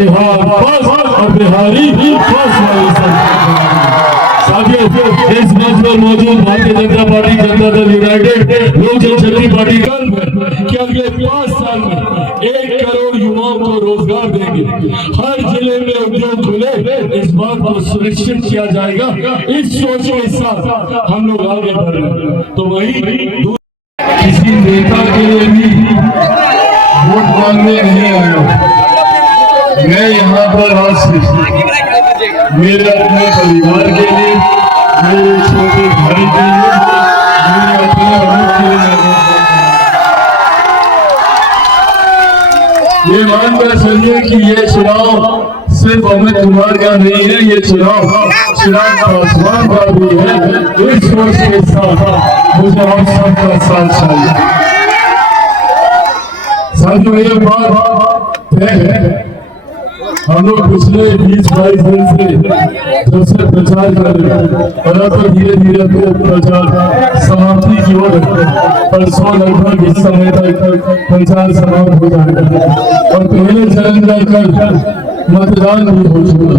Bihar first और Bihari first वाली सरकार। साथियों, इस मंच पर मौजूद भारतीय जनता पार्टी, जनता दल यूनाइटेड, लोक जनशक्ति पार्टी कि अगले 5 साल में 1 करोड़ युवाओं को रोजगार देंगे, हर जिले में उद्योग खुले, इस बात को सुनिश्चित किया जाएगा। इस सोच के साथ हम लोग आगे बढ़ रहे हैं। तो वही किसी नेता के लिए भी वोट मांगने नहीं आया, मैं यहाँ पर आज से मेरे अपने परिवार के लिए, मेरे छोटे भाई के लिए, मेरे अपने अनुभव के लिए ये मानकर चलिए कि ये चुनाव सिर्फ अमित कुमार का नहीं है, ये चुनाव चिराग पासवान का भी है। इस सोच के साथ मुझे आप सबका साथ चाहिए। साथियों, ये बात तय है, हम लोग पिछले 20-22 दिन से जब से प्रचार कर रहे हैं और अब धीरे धीरे तो प्रचार समाप्ति की ओर है। परसों लगभग इस समय तक प्रचार समाप्त हो जाएगा और पहले चरण का कल मतदान भी हो चुका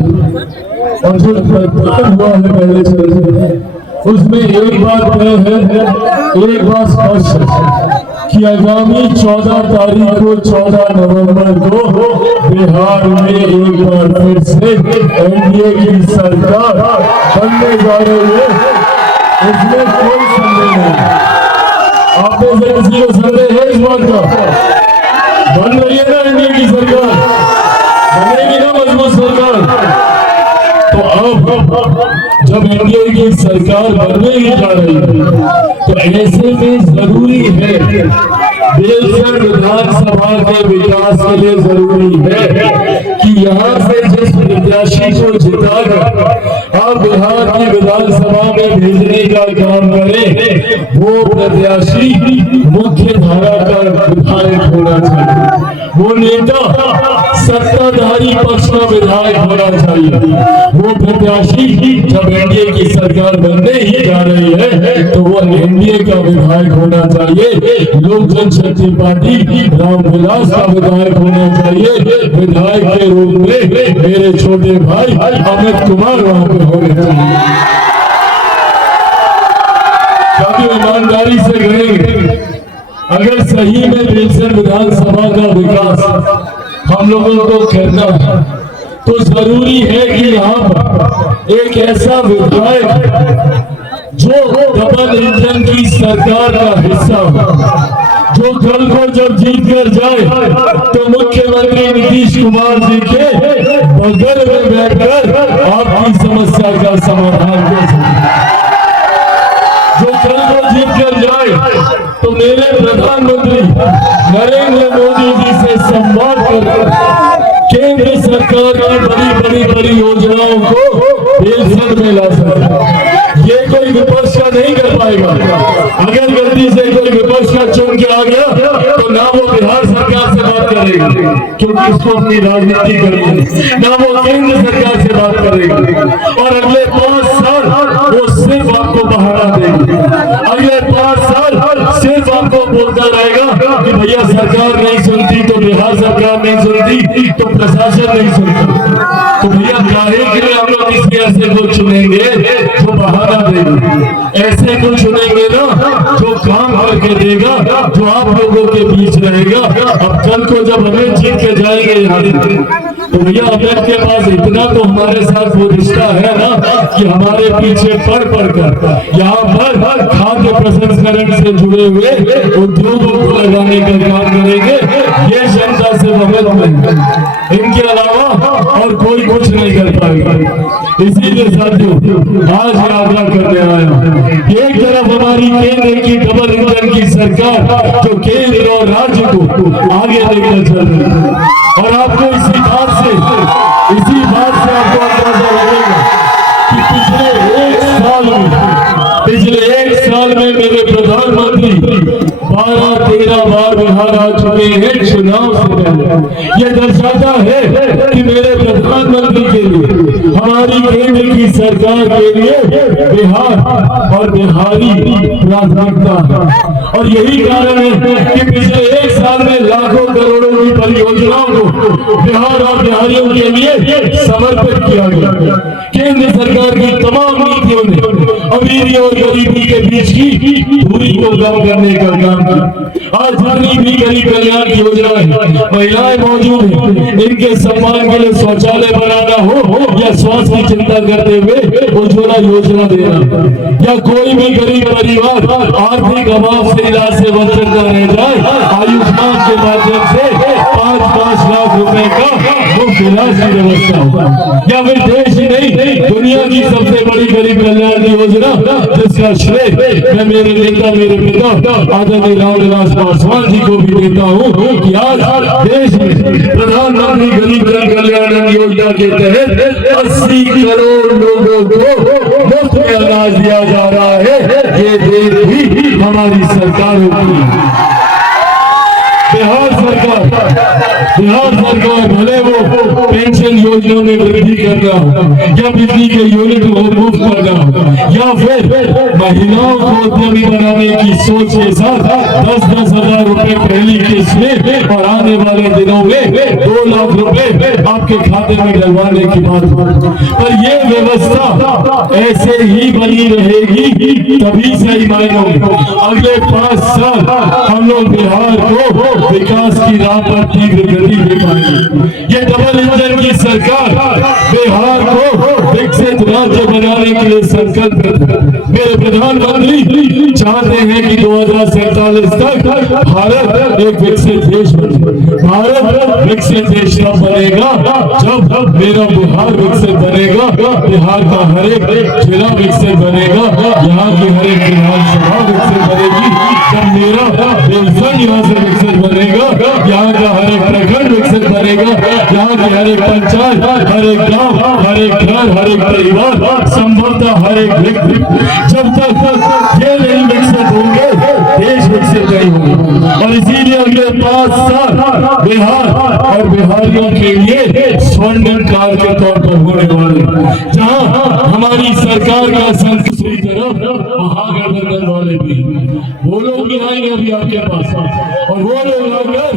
और जो मतदान हुआ है पहले चरण में, उसमें एक बात तय है, एक बात स्पष्ट है कि आगामी 14 तारीख को 14 नवंबर को बिहार में एक बार फिर से एनडीए की सरकार बनने जा रही है। इसमें कोई संदेह नहीं। आप में से किसी को संदेह है इस बात का? बन रही है ना एनडीए की सरकार, बनेगी ना मजबूत सरकार। तो अब जब एनडीए की सरकार बनने ही जा रही है तो ऐसे में जरूरी है, बेलसर विधानसभा के विकास के लिए जरूरी है कि यहाँ से जिस प्रत्याशी को जिताकर आप बिहार की विधानसभा में भेजने का काम करें, वो प्रत्याशी मुख्य धारा का विधायक होना चाहिए, वो नेता सत्ताधारी पक्ष का विधायक होना चाहिए, वो प्रत्याशी जब एनडीए की सरकार बनने ही जा रही है तो वो एनडीए का विधायक होना चाहिए। लोक जनशक्ति पार्टी रामविलास का विधायक होना चाहिए। विधायक के रूप में मेरे छोटे भाई अमित कुमार वहां पे होने चाहिए। काफी ईमानदारी से करेंगे। अगर सही में बेलसर विधानसभा का विकास हम लोगों को करना है तो जरूरी है कि यहाँ पर एक ऐसा विधायक जो डबल इंजन की सरकार का हिस्सा हो, जो कल को जब जीत कर जाए तो मुख्यमंत्री नीतीश कुमार जी के बगल में बैठकर आपकी समस्या का समाधान कर सके, जो कल को जीत कर जाए तो मेरे प्रधानमंत्री नरेंद्र मोदी जी से संवाद कर केंद्र सरकार की बड़ी बड़ी योजनाओं को बेलसर में ला सकता। ये कोई विपक्ष का नहीं कर पाएगा। अगर गलती से कोई विपक्ष का चुन के आ गया तो ना वो बिहार सरकार से बात करेगा क्योंकि उसको अपनी राजनीति करनी है, ना वो केंद्र सरकार से बात करेगा और अगले 5 साल वो सिर्फ आपको बहाना देंगे। अगले 5 साल सिर्फ आपको बोलता रहेगा कि भैया सरकार नहीं सुनती तो बिहार सरकार नहीं सुनती तो प्रशासन नहीं सुनता। तो भैया काहे के लिए हम लोग इसके ऐसे को चुनेंगे जो बहाना देंगे, ऐसे को चुनेंगे ना जो काम करके देगा, जो आप लोगों के बीच रहेगा। अब कल को जब हमें जीत के जाएंगे यहाँ तो भैया अमित के पास इतना तो हमारे साथ वो रिश्ता है ना कि हमारे पीछे पढ़ कर यहाँ पर खाद्य प्रसंस्करण से जुड़े हुए उद्योगों को लगाने का काम करेंगे। ये जनता से मदद नहीं, इनके अलावा और कोई कुछ नहीं कर पाएगा। इसीलिए साथियों आज यात्रा करने आया। एक तरफ हमारी केंद्र की डबल इंजन की सरकार जो केंद्र और राज्य को आगे लेकर चल रही है और आपको इसी बात से आपको अंदाजा लगेगा कि पिछले एक साल में मेरे प्रधानमंत्री 12-13 बार बिहार आ चुके हैं चुनाव से पहले। यह दर्शाता है कि मेरे प्रधानमंत्री के लिए हमारी केंद्र की सरकार के लिए बिहार और बिहारी प्राथमिकता है। और यही कारण है कि पिछले 1 साल में लाखों करोड़ों की परियोजनाओं को बिहार और बिहारियों के लिए समर्पित किया गया। केंद्र सरकार की तमाम नीतियों ने अमीरी और गरीबी के बीच की दूरी को कम करने का काम किया। आज जितनी भी गरीब कल्याण की योजनाएं महिलाएं मौजूद हैं, इनके सम्मान के लिए शौचालय बनाना हो या स्वास्थ्य की चिंता करते हुए उज्ज्वला योजना देना, या कोई भी गरीब परिवार आर्थिक अभाव से इलाज से वंचित न रह जाए, आयुष्मान के माध्यम से 5-5 लाख रुपए का मुफ्त इलाज की व्यवस्था होगा। या फिर देश ही नहीं, दुनिया की सबसे बड़ी गरीब कल्याण योजना जिसका श्रेय मैं मेरे नेता, मेरे पिता आदरणीय रामविलास पासवान जी को भी देता हूँ कि आज देश में प्रधानमंत्री गरीब जन कल्याण योजना के तहत 80 करोड़ लोगों को मुफ्त में अनाज दिया जा रहा है। ये देश भी हमारी सरकार होगी। बिहार सरकार भले वो पेंशन योजना में वृद्धि करना या बिजली के यूनिट को मुफ्त करना, या फिर महिलाओं को उद्यमी बनाने की सोच के साथ 10-10 हजार रुपए पहली किस्त में और आने वाले दिनों में 2 लाख रुपए आपके खाते में डलवाने की बात। पर ये व्यवस्था ऐसे ही बनी रहेगी तभी सही मायनों में अगले 5 साल हम लोग बिहार को विकास की राह पर तीव्र गति दे पाएंगे। ये डबल इंजन की सरकार बिहार को विकसित राज्य बनाने के लिए संकल्पित है। मेरे प्रधानमंत्री चाहते हैं कि 2047 तक भारत एक विकसित देश बने। भारत विकसित देश तब बनेगा जब मेरा बिहार विकसित बनेगा, बिहार का हर एक जिला विकसित बनेगा, यहाँ की हर एक विधानसभा विकसित बनेगी, जब मेरा बेलसंड यहाँ से विकसित बनेगा, यहाँ का हर एक प्रखंड विकसित बनेगा, यहाँ की हर एक पंचायत, हर एक गांव, हर एक घर, हर एक परिवार, संभवतः हर एक व्यक्ति, जब तक ये नहीं विकसित होंगे देश विकसित नहीं होंगे। और इसीलिए अगले 5 साल बिहार और बिहारियों के लिए स्वर्णिम काल के तौर पर होने वाले, जहाँ हमारी सरकार का दूसरी तरफ महागठबंधन वाले भी वो लोग भी आएंगे अभी आपके पास, और वो लोग आकर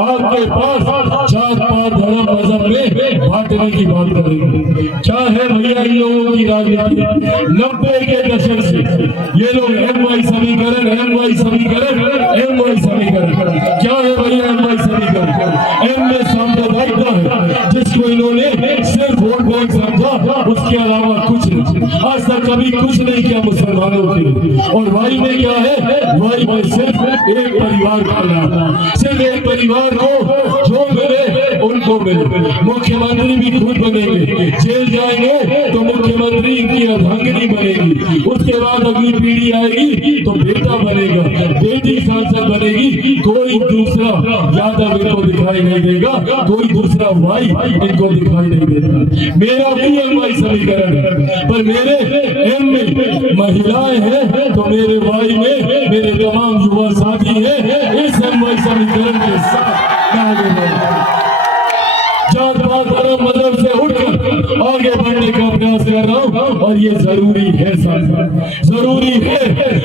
आपके पास जात-पात धर्म मजहब में बांटने की बात करेंगे। क्या है भैया इन लोगों की राजनीति? 90 के दशक से ये लोग MY समीकरण, MY समीकरण, MY समीकरण। क्या है भैया MY समीकरण? M में सांप्रदायिकता है जिसको इन्होंने सिर्फ वोट बैंक समझा, उसके अलावा कुछ नहीं, आज तक कभी कुछ नहीं किया मुसलमानों के लिए। और Y में क्या है? Y में सिर्फ एक परिवार का नाम, सिर्फ एक परिवार को जो मिले उनको मिले। मुख्यमंत्री भी खुद बनेंगे, जेल जाएंगे तो मुख्यमंत्री की अर्धांगिनी बनेगी, उसके बाद अगली पीढ़ी आएगी तो बेटा बनेगा, बेटी सांसद बनेगी, कोई दूसरा यादव इनको दिखाई नहीं देगा, कोई दूसरा भाई इनको दिखाई नहीं देता। मेरा भी MY समीकरण है, पर मेरे M में महिलाएं हैं तो मेरे Y में मेरे तमाम युवा साथी हैं। इस MY समीकरण के साथ जात पात धर्म मजहब से उठकर आगे बढ़ने का प्रयास कर रहा हूँ, और ये जरूरी है साथ, जरूरी है।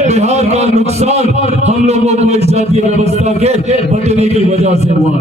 बिहार का नुकसान हम लोगों को इस जातीय व्यवस्था के बंटने की वजह से हुआ।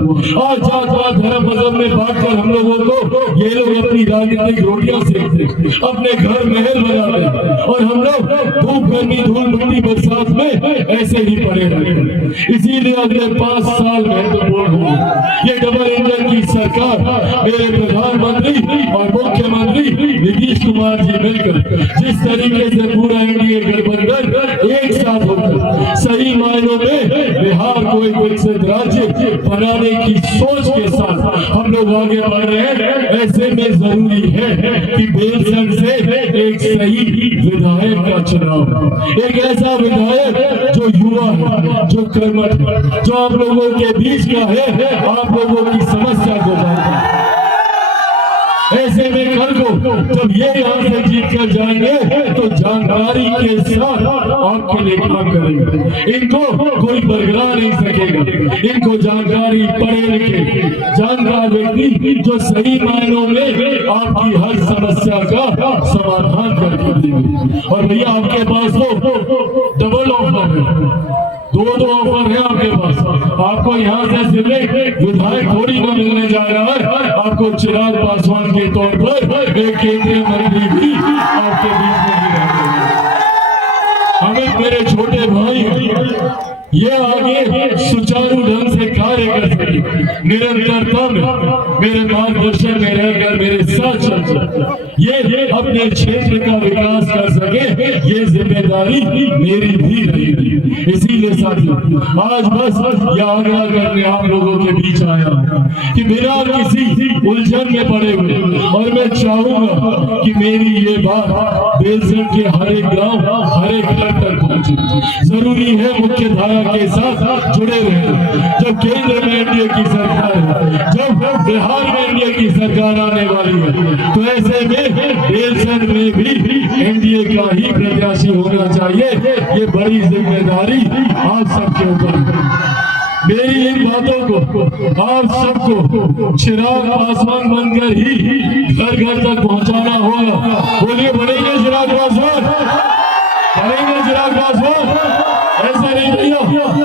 आज जात पात धर्म मजहब में बांटकर हम लोगों को ये लोग अपनी राजनीतिक रोटियां सेकते, अपने घर महल बनाते, और हम लोग धूप गर्मी धूल मिट्टी बरसात में ऐसे ही पड़े रहते। इसीलिए अगले 5 साल महत्वपूर्ण होंगे। ये डबल इंजन की सरकार मेरे प्रधानमंत्री और मुख्यमंत्री नीतीश कुमार जी मिलकर जिस तरीके से पूरा एनडीए गठबंधन एक साथ होकर सही मायनों में बिहार को एक विकसित राज्य बनाने की सोच के साथ हम लोग आगे बढ़ रहे हैं, ऐसे में जरूरी है कि बेलसंड से एक सही विधायक का चुनाव, एक ऐसा विधायक जो युवा है, जो कर्मठ है, जो आप लोगों के बीच का है, आप लोगों की समस्या को जानता है। ऐसे में कल को जब ये यहाँ से जीत कर जाएंगे तो जानकारी के साथ आपके लिए काम करेंगे। इनको कोई बरगला नहीं सकेगा। इनको जानकारी पढ़े लिखे जानकार व्यक्ति जो सही मायनों में आपकी हर समस्या का समाधान करके देंगे। और भैया आपके पास तो डबल ऑफर है, दो ऑफर है आपके पास। आपको यहाँ से सिर्फ विधायक थोड़ी न मिलने जा रहा है, आपको चिराग पासवान के तौर पर एक केंद्रीय मंत्री भी आपके बीच में मिलेंगे। हमें मेरे छोटे भाई ये आगे सुचारू ढंग से कार्य कर सके, निरंतरता में मेरे मार्गदर्शन में रहकर मेरे साथ चल ये अपने क्षेत्र का विकास कर सके, ये जिम्मेदारी मेरी भी रहेगी। इसीलिए साथियों आज बस यह आग्रह करने आप लोगों के बीच आया कि बिना किसी उलझन में पड़े हुए, और मैं चाहूंगा कि मेरी ये बात बेलसंड के हर एक गांव हर एक घर तक पहुंचे। जरूरी है मुख्य धारा के साथ जुड़े रहे। जब केंद्र में एनडीए की सरकार है, जब बिहार में एनडीए की सरकार आने वाली है, तो ऐसे में बेलसंड में भी एनडीए का ही प्रत्याशी होना चाहिए। ये बड़ी जिम्मेदारी आप सबके ऊपर। मेरी इन बातों को आप सबको चिराग पासवान बनकर ही घर घर तक पहुंचाना होगा। बोलिए बनेंगे चिराग पासवान, बनेंगे चिराग पासवान। ऐसा नहीं भैया,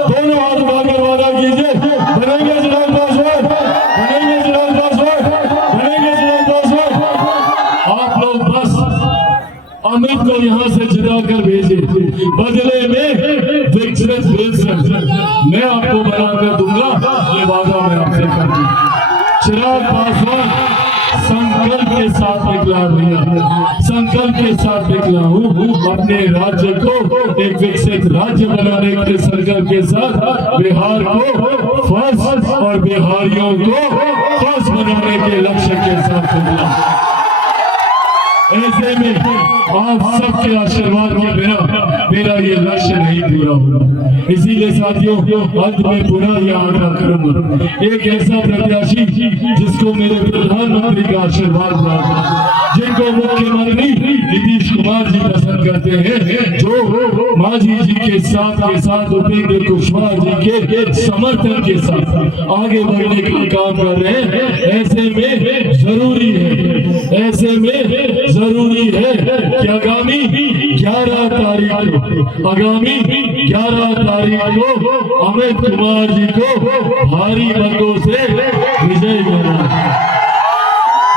दोनों हाथ उठाकर वादा कीजिए, बनेंगे चिराग पासवान, बनेंगे चिराग पासवान, बनेंगे चिराग पासवान। आप लोग बस अमित को यहाँ से जिता कर भेजे, बदले में विकसित बेलसंड मैं आपको बनाकर दूंगा। ये वादा मैं आपसे कर दूं। चिराग पासवान संकल्प के साथ निकला भैया, संकल्प के साथ निकला हूँ अपने राज्य को एक विकसित राज्य बनाने के संकल्प के साथ, बिहार को फर्स्ट और बिहारियों को फर्स्ट बनाने के लक्ष्य के साथ निकला। ऐसे में आप सबके आशीर्वाद के बिना मेरा ये लक्ष्य नहीं पूरा होगा। इसीलिए साथियों अंत में पुनः यह आग्रह करूंगा, एक ऐसा प्रत्याशी जिसको मेरे प्रधानमंत्री का आशीर्वाद प्राप्त है, जिनको मुख्यमंत्री नीतीश कुमार जी पसंद करते हैं, जो मांझी जी के साथ उपेंद्र कुशवाहा जी के समर्थन के साथ आगे बढ़ने का काम कर रहे हैं। ऐसे में जरूरी है, ऐसे में जरूरी है कि आगामी 11 तारीख को अमित कुमार जी को भारी मतों से विजय करना।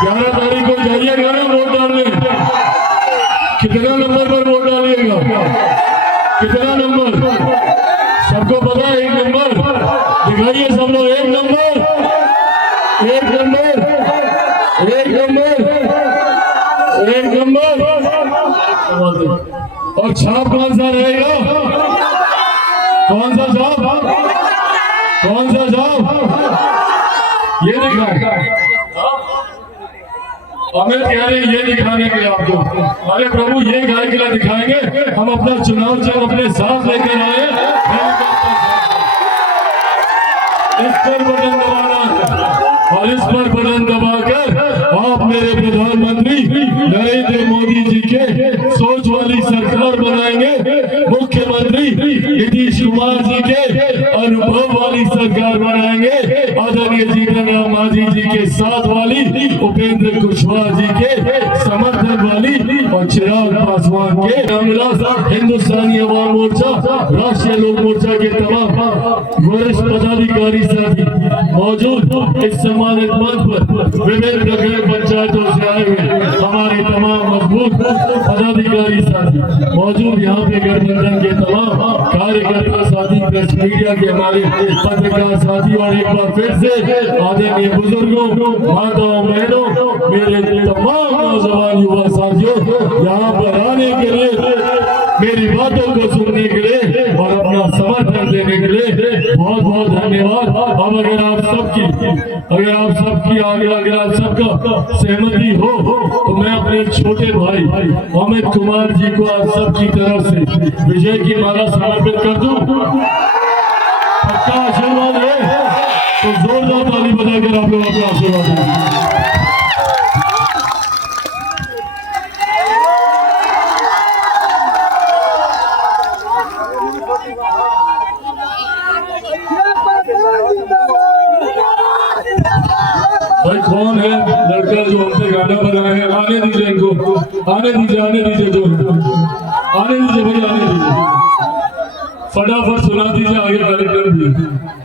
11 तारीख को जाइएगा ना वोट डालने। कितना नंबर पर वोट डालिएगा? कितना नंबर? सबको पता है? 1 नंबर दिखाइए सब लोग। 1 नंबर, 1 नंबर, 1 नंबर, 1 नंबर। और छाप कौन सा रहेगा? कौन सा छाप? कौन सा छाप? ये दिखाएगा। अमित कह रहे ये दिखाने के लिए आपको। अरे प्रभु ये गाय के लिए दिखाएंगे, हम अपना चुनाव जब अपने साथ लेकर आए, इस पर बटन दबाना और इस पर बटन दबाकर आप मेरे प्रधानमंत्री नरेंद्र मोदी जी के सोच वाली सरकार बनाएंगे, मुख्यमंत्री नीतीश कुमार जी के अनुभव वाली सरकार बनाएंगे, आदरणीय जीतन राम मांझी जी के साथ वाली, उपेंद्र कुशवाहा जी के समर्थन वाली, और चिराग पासवान के हिंदुस्तानी अवाम मोर्चा, राष्ट्रीय लोक मोर्चा के तमाम वरिष्ठ पदाधिकारी साथी मौजूद इस सम्मानित मंच पर विभिन्न नगर पंचायतों से आए हुए हमारे तमाम मजबूत पदाधिकारी साथी मौजूद, यहाँ पे गठबंधन के तमाम कार्यकर्ता साथी, प्रेस मीडिया के हमारे पत्रकार साथी, और एक बार फिर से आदरणीय बुजुर्गों, माताओं, बहनों, मेरे तमाम नौजवान युवा साथियों, यहाँ पर आने के लिए, मेरी बातों को सुनने के लिए और अपना समर्थन देने के लिए बहुत बहुत धन्यवाद। अब अगर आप सबका सहमति हो तो मैं अपने छोटे भाई अमित कुमार जी को आप सबकी तरफ से विजय की माला समर्पित कर दूं। पक्का आशीर्वाद है तो जोरदार ताली बजाकर आप लोग अपना आशीर्वाद दें। भाई कौन है लड़का जो हमसे गाना बनाए हैं? आने दीजिए इनको, आने दीजिए जो आने दीजिए भाई, आने दीजिए, फटाफट सुना दीजिए, आगे कार्यक्रम दीजिए।